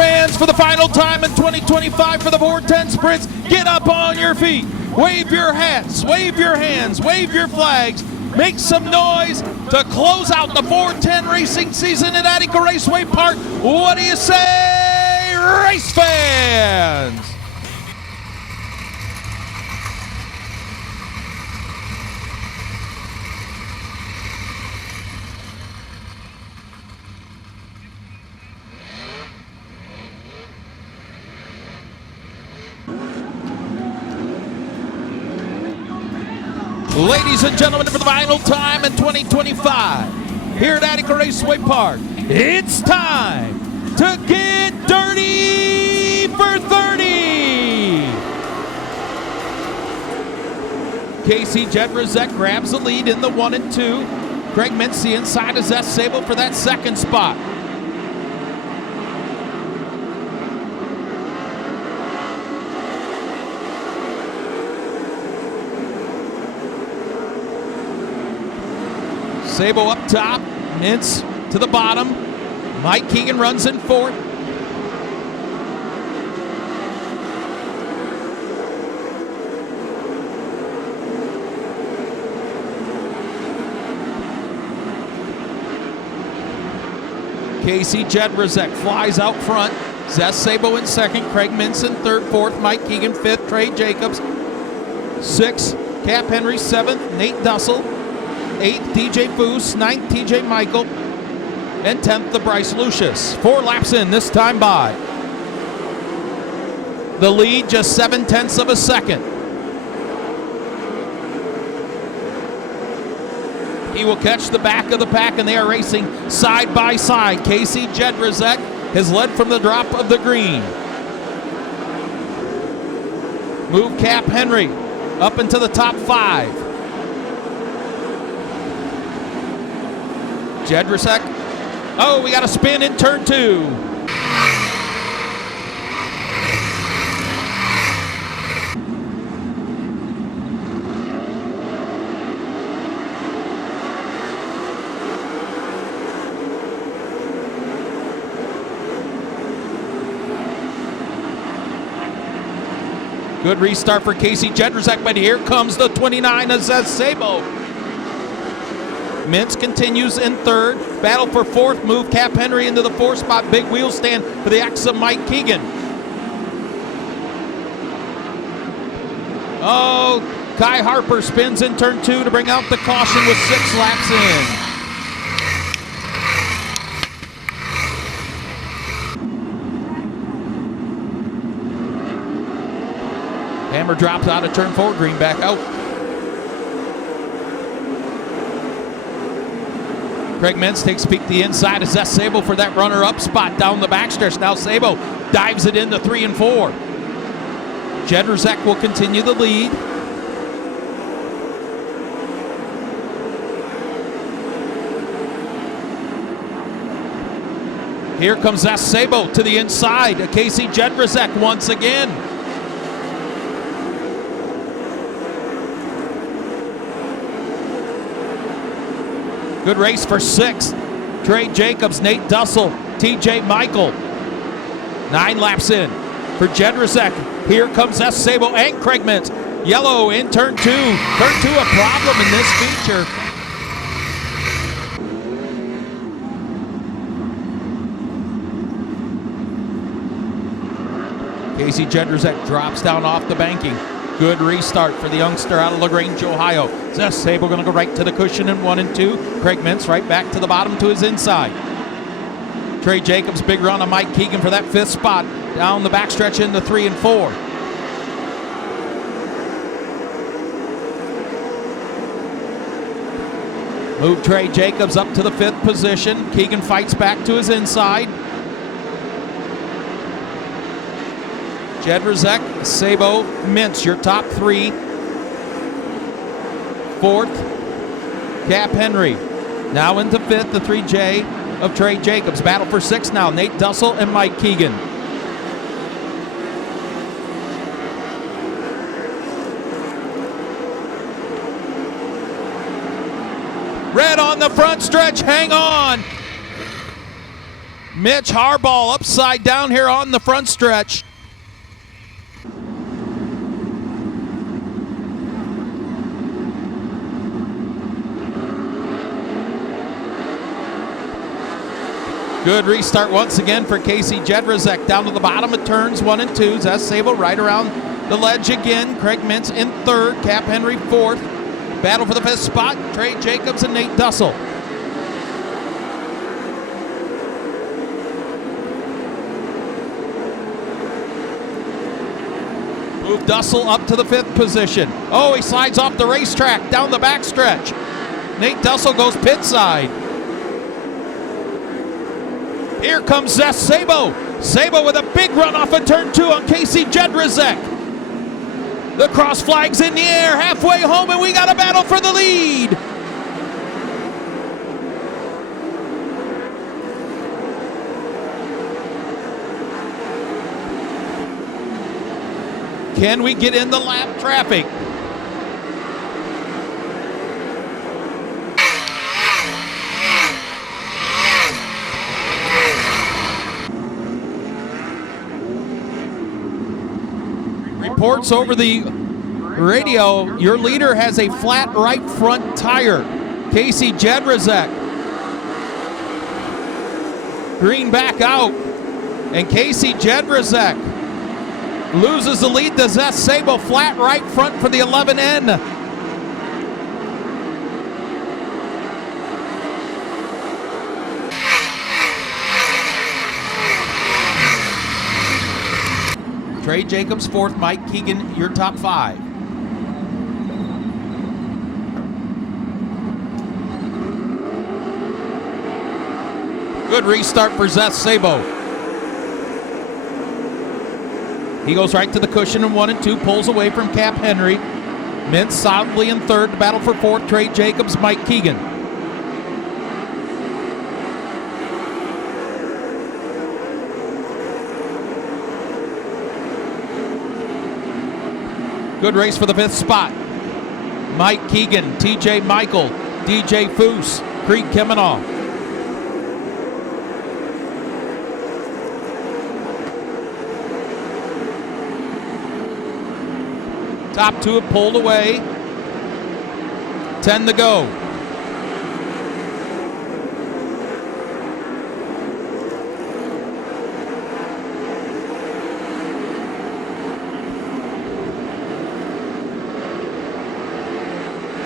fans, for the final time in 2025 for the 410 sprints, get up on your feet, wave your hats, wave your hands, wave your flags, make some noise to close out the 410 racing season at Attica Raceway Park. What do you say, race fans? Ladies and gentlemen, for the final time in 2025, here at Attica Raceway Park, it's time to get dirty for 30. Casey Jedrzejek grabs the lead in the 1 and 2. Craig Mintz inside of Zest Sable for that second spot. Sabo up top, Mintz to the bottom. Mike Keegan runs in fourth. Casey Jedrzejek flies out front. Zest Sabo in second, Craig Mintz in third, fourth, Mike Keegan fifth, Trey Jacobs sixth, Cap Henry seventh, Nate Dussel 8th, DJ Foose, 9th, TJ Michael, and 10th, the Bryce Lucius. 4 laps in, this time by. The lead just 0.7 of a second. He will catch the back of the pack, and they are racing side by side. Casey Jedrzejek has led from the drop of the green. Move Cap Henry up into the top 5. Jedrzejek. Oh, we got a spin in turn 2. Good restart for Casey Jedrzejek, but here comes the 29 of Zest Sabo. Mintz continues in third. Battle for fourth. Move Cap Henry into the 4th spot. Big wheel stand for the X of Mike Keegan. Oh, Kai Harper spins in turn 2 to bring out the caution with 6 laps in. Hammer drops out of turn 4. Green back out. Craig Mintz takes a peek to the inside of Zest Sabo for that runner-up spot down the backstretch. Now Sabo dives it into 3 and 4. Jedrzejek will continue the lead. Here comes Zest Sabo to the inside of Casey Jedrzejek once again. Good race for 6th. Trey Jacobs, Nate Dussel, TJ Michael. 9 laps in for Jedrzejek. Here comes Zest Sabo and Craig Mintz. Yellow in turn 2. Turn 2 a problem in this feature. Casey Jedrzejek drops down off the banking. Good restart for the youngster out of LaGrange, Ohio. Zest Sabo going to go right to the cushion in 1 and 2. Craig Mintz right back to the bottom to his inside. Trey Jacobs, big run on Mike Keegan for that 5th spot. Down the backstretch into 3 and 4. Move Trey Jacobs up to the 5th position. Keegan fights back to his inside. Jedrzejek, Sabo, Mintz, your top 3. 4th, Cap Henry. Now into 5th, the 3J of Trey Jacobs. Battle for 6th now, Nate Dussel and Mike Keegan. Red on the front stretch, hang on. Mitch Harbaugh upside down here on the front stretch. Good restart once again for Casey Jedrzejek down to the bottom of turns 1 and 2. Zess Sabo right around the ledge again. Craig Mintz in third. Cap Henry fourth. Battle for the fifth spot. Trey Jacobs and Nate Dussel. Move Dussel up to the fifth position. Oh, he slides off the racetrack down the backstretch. Nate Dussel goes pit side. Here comes Zess Sabo. Sabo with a big run off of turn 2 on Casey Jedrzejek. The cross flag's in the air, halfway home, and we got a battle for the lead. Can we get in the lap traffic? Reports over the radio, your leader has a flat right front tire. Casey Jedrzejek. Green back out. And Casey Jedrzejek loses the lead to Zess Sabo. Flat right front for the 11N. Trey Jacobs fourth, Mike Keegan, your top 5. Good restart for Zess Sabo. He goes right to the cushion in 1 and 2, pulls away from Cap Henry. Mintz solidly in third, battle for fourth, Trey Jacobs, Mike Keegan. Good race for the fifth spot. Mike Keegan, TJ Michael, DJ Foose, Creed Kimenoff. Top 2 have pulled away. 10 to go.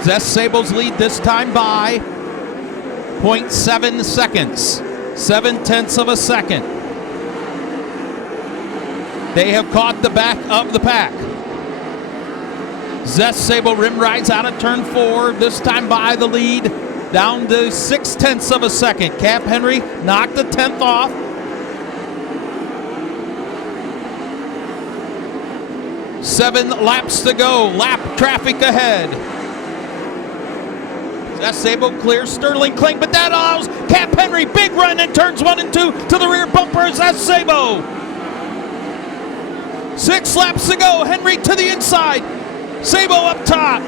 Zess Sabo's lead this time by 0.7 seconds, 7/10 of a second. They have caught the back of the pack. Zess Sabo rim rides out of turn 4, this time by the lead, down to 6/10 of a second. Cap Henry knocked the 10th off. Seven laps to go, lap traffic ahead. Zess Sabo clears Sterling Kling, but that allows Cap Henry, big run in turns 1 and 2 to the rear bumper. Zess Sabo. 6 laps to go, Henry to the inside. Sabo up top.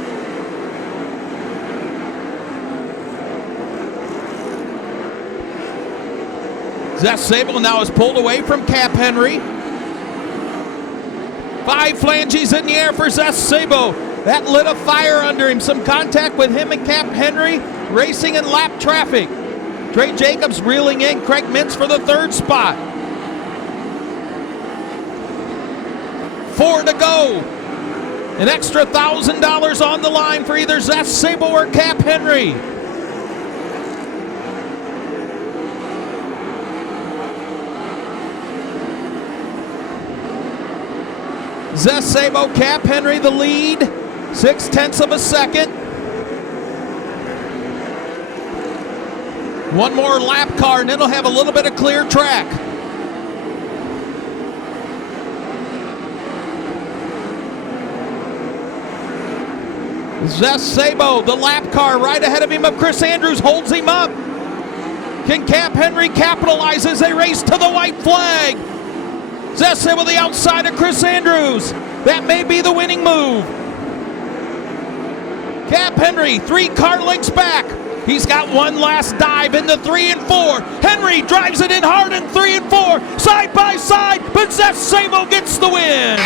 Zess Sabo now is pulled away from Cap Henry. 5 flanges in the air for Zess Sabo. That lit a fire under him. Some contact with him and Cap Henry. Racing in lap traffic. Trey Jacobs reeling in Craig Mintz for the 3rd spot. 4 to go. An extra $1,000 on the line for either Zess Sabo or Cap Henry. Zess Sabo, Cap Henry the lead. 6/10 of a second. One more lap car and it'll have a little bit of clear track. Zess Sabo, the lap car right ahead of him, of Chris Andrews holds him up. Can Cap Henry capitalize as they race to the white flag? Zess Sabo the outside of Chris Andrews. That may be the winning move. Cap Henry, 3 car lengths back. He's got one last dive into 3 and 4. Henry drives it in hard in 3 and 4. Side by side, but Zeth Sabo gets the win.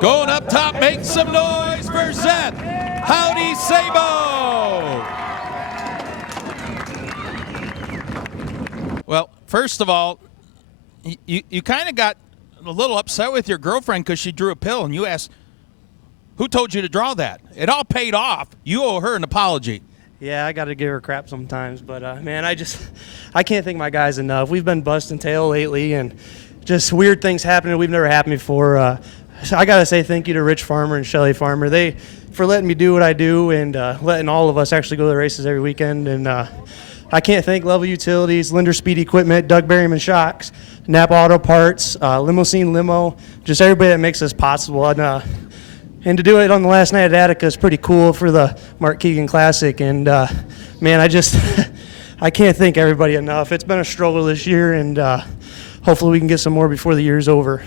Going up top, make some noise for Zeth. Howdy, Sabo. Well, first of all, you kind of got a little upset with your girlfriend because she drew a pill, and you asked, who told you to draw that? It all paid off. You owe her an apology. Yeah, I got to give her crap sometimes, but man, I can't thank my guys enough. We've been busting tail lately, and just weird things happening. We've never happened before. So I got to say thank you to Rich Farmer and Shelly Farmer. For letting me do what I do and letting all of us actually go to the races every weekend. And I can't thank Level Utilities, Linder Speed Equipment, Doug Berryman Shocks, Napa Auto Parts, Limousine Limo, just everybody that makes this possible. And to do it on the last night at Attica is pretty cool for the Mark Keegan Classic. And man, I can't thank everybody enough. It's been a struggle this year, and hopefully we can get some more before the year's over.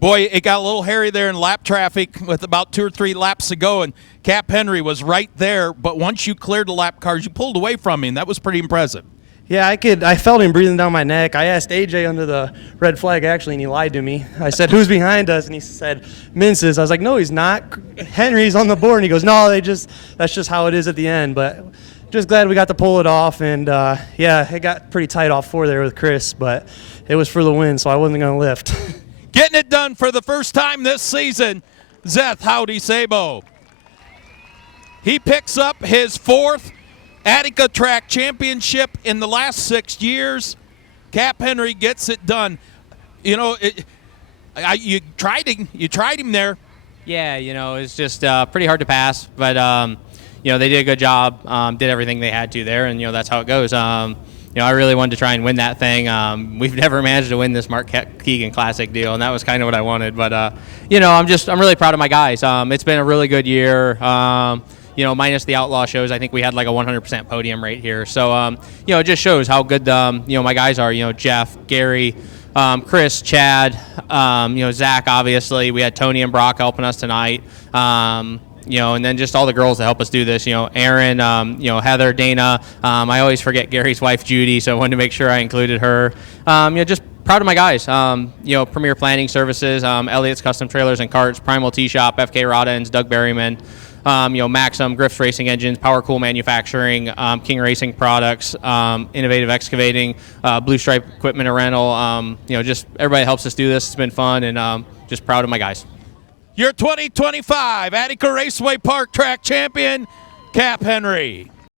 Boy, it got a little hairy there in lap traffic with about 2 or 3 laps to go, and Cap Henry was right there. But once you cleared the lap cars, you pulled away from him. That was pretty impressive. Yeah, I felt him breathing down my neck. I asked AJ under the red flag, actually, and he lied to me. I said, who's behind us? And he said, Minces. I was like, no, he's not. Henry's on the board. And he goes, no, that's just how it is at the end. But just glad we got to pull it off. And, yeah, it got pretty tight off 4 there with Chris, but it was for the win, so I wasn't going to lift. Getting it done for the first time this season, Zeth Howdy Sabo. He picks up his 4th Attica Track Championship in the last 6 years. Cap Henry gets it done. You know, you tried him there. Yeah, you know, it's just pretty hard to pass, but you know, they did a good job, did everything they had to there, and you know, that's how it goes. You know, I really wanted to try and win that thing. We've never managed to win this Mark Keegan Classic deal, and that was kind of what I wanted. But you know, I'm really proud of my guys. It's been a really good year. You know, minus the outlaw shows, I think we had like a 100% podium rate here. So you know, it just shows how good you know, my guys are. You know, Jeff, Gary, Chris, Chad, you know, Zach. Obviously, we had Tony and Brock helping us tonight. You know, and then just all the girls that help us do this, you know, Aaron, you know, Heather, Dana. I always forget Gary's wife, Judy, so I wanted to make sure I included her. You know, just proud of my guys. You know, Premier Planning Services, Elliott's Custom Trailers and Carts, Primal Tea Shop, FK Rod-Ends, Doug Berryman, you know, Maxim, Griff's Racing Engines, Power Cool Manufacturing, King Racing Products, Innovative Excavating, Blue Stripe Equipment and Rental. You know, just everybody helps us do this. It's been fun, and just proud of my guys. Your 2025 Attica Raceway Park Track champion, Cap Henry.